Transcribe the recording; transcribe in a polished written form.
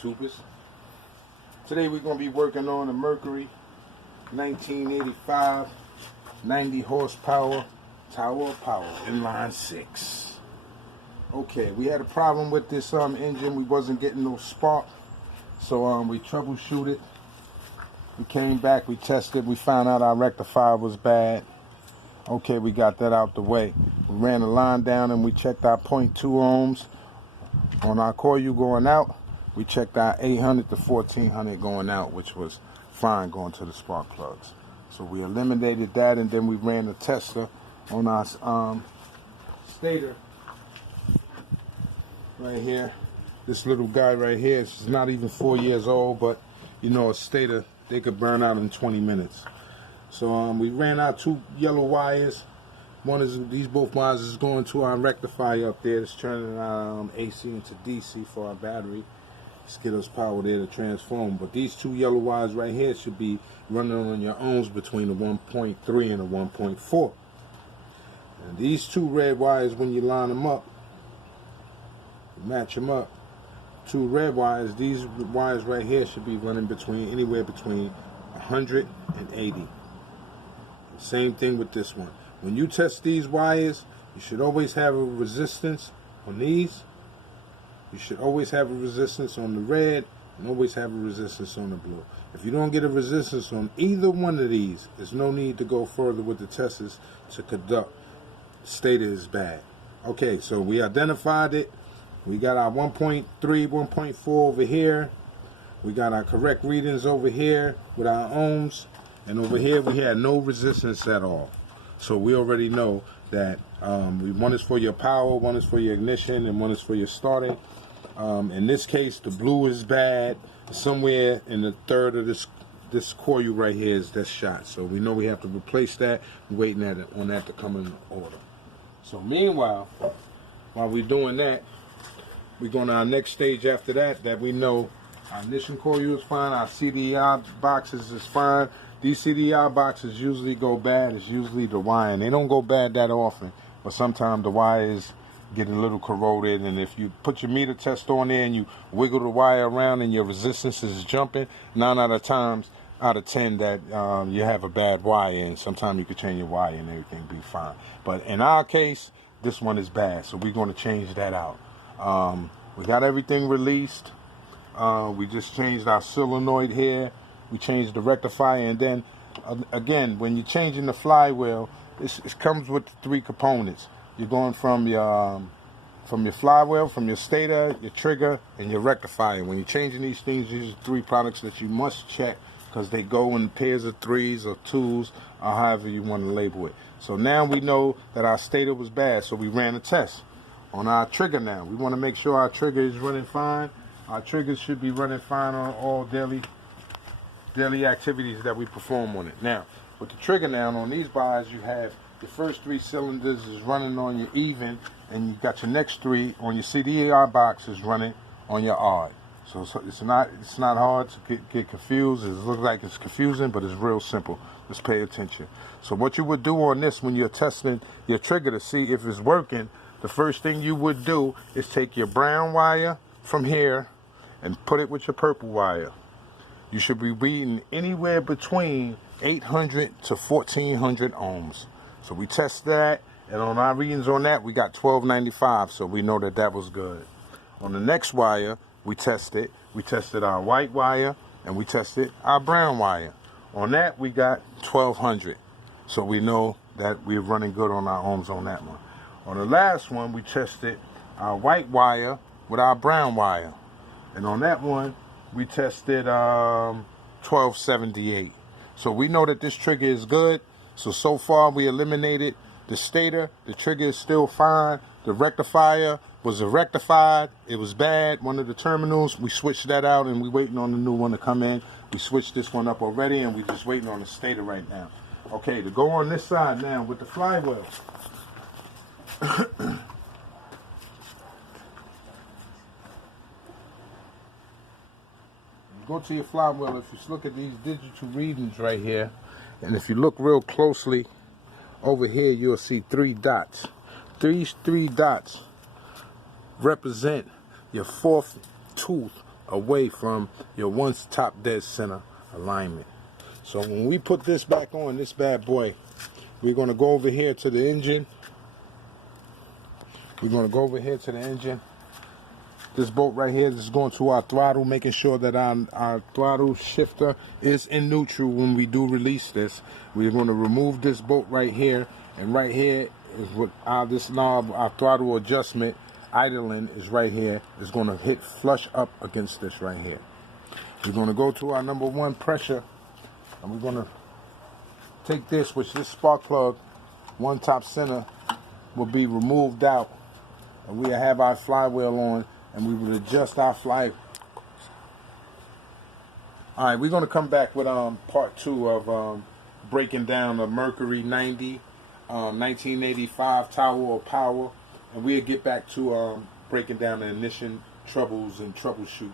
YouTubers. Today we're going to be working on a Mercury 1985 90 horsepower Tower of Power inline 6. Okay, we had a problem with this engine. We wasn't getting no spark, so we troubleshoot it. We came back, we tested, we found out our rectifier was bad. Okay, we got that out the way. We ran the line down and we checked our 0.2 ohms on our coil going out. We checked our 800 to 1400 going out, which was fine going to the spark plugs. So we eliminated that, and then we ran the tester on our stator right here. This little guy right here is not even 4 years old, but you know, a stator, they could burn out in 20 minutes. So we ran our two yellow wires. One is, these both wires is going to our rectifier up there. It's turning our AC into DC for our battery. Let's get us power there to transform. But these two yellow wires right here should be running on your ohms between the 1.3 and the 1.4. And these two red wires, when you line them up, match them up, two red wires, these wires right here should be running between anywhere between 100 and 80. Same thing with this one. When you test these wires, you should always have a resistance on these. You should always have a resistance on the red and always have a resistance on the blue. If you don't get a resistance on either one of these, there's no need to go further with the testers to conduct. Stator is bad. Okay, so we identified it. We got our 1.3, 1.4 over here. We got our correct readings over here with our ohms. And over here we had no resistance at all. So we already know that one is for your power, one is for your ignition, and one is for your starting. In this case, the blue is bad. Somewhere in the third of this coil right here is that's shot. So we know we have to replace that. We're waiting on that to come in order. So meanwhile, while we're doing that, we're going to our next stage after that we know our ignition coil is fine, our CDI boxes is fine. These CDI boxes usually go bad. It's usually the wire, and they don't go bad that often, but sometimes the wires get a little corroded, and if you put your meter test on there and you wiggle the wire around and your resistance is jumping, 9 out of 10 that you have a bad wire, and sometimes you could change your wire and everything be fine. But in our case, this one is bad, so we're going to change that out. We got everything released. We just changed our solenoid here. We changed the rectifier, and then again, when you're changing the flywheel, it comes with 3 components. You're going from your flywheel, from your stator, your trigger, and your rectifier. When you're changing these things, these are 3 products that you must check because they go in pairs of 3s or 2s, or however you want to label it. So now we know that our stator was bad, so we ran a test on our trigger now. We want to make sure our trigger is running fine. Our triggers should be running fine on all daily activities that we perform on it. Now, with the trigger now, on these bars, you have the first 3 cylinders is running on your even, and you got your next 3 on your CDR box is running on your odd. So it's not hard to get confused. It looks like it's confusing, but it's real simple. Just pay attention. So what you would do on this when you're testing your trigger to see if it's working, the first thing you would do is take your brown wire from here and put it with your purple wire. You should be reading anywhere between 800 to 1400 ohms. So we test that, and on our readings on that, we got 1295, so we know that that was good. On the next wire, we tested our white wire, and we tested our brown wire. On that, we got 1200, so we know that we're running good on our ohms on that one. On the last one, we tested our white wire with our brown wire, and on that one, we tested 1278. So we know that this trigger is good. So far we eliminated the stator. The trigger is still fine. The rectifier was rectified. It was bad. One of the terminals, we switched that out, and we're waiting on the new one to come in. We switched this one up already, and we're just waiting on the stator right now. Okay, to go on this side now with the flywheel. Go to your flywheel. If you look at these digital readings right here, and if you look real closely over here, you'll see 3 dots. These 3 dots represent your 4th tooth away from your once top dead center alignment. So when we put this back on, this bad boy, we're going to go over here to the engine. This bolt right here is going to our throttle, making sure that our throttle shifter is in neutral when we do release this. We're going to remove this bolt right here, and right here is what this knob, our throttle adjustment idling is right here. It's going to hit flush up against this right here. We're going to go to our number 1 pressure, and we're going to take this, which this spark plug, one top center, will be removed out, and we have our flywheel on, and we would adjust our fly. All right, we're going to come back with part 2 of breaking down the Mercury 90 1985 Tower of Power, and we'll get back to breaking down the ignition troubles and troubleshooting.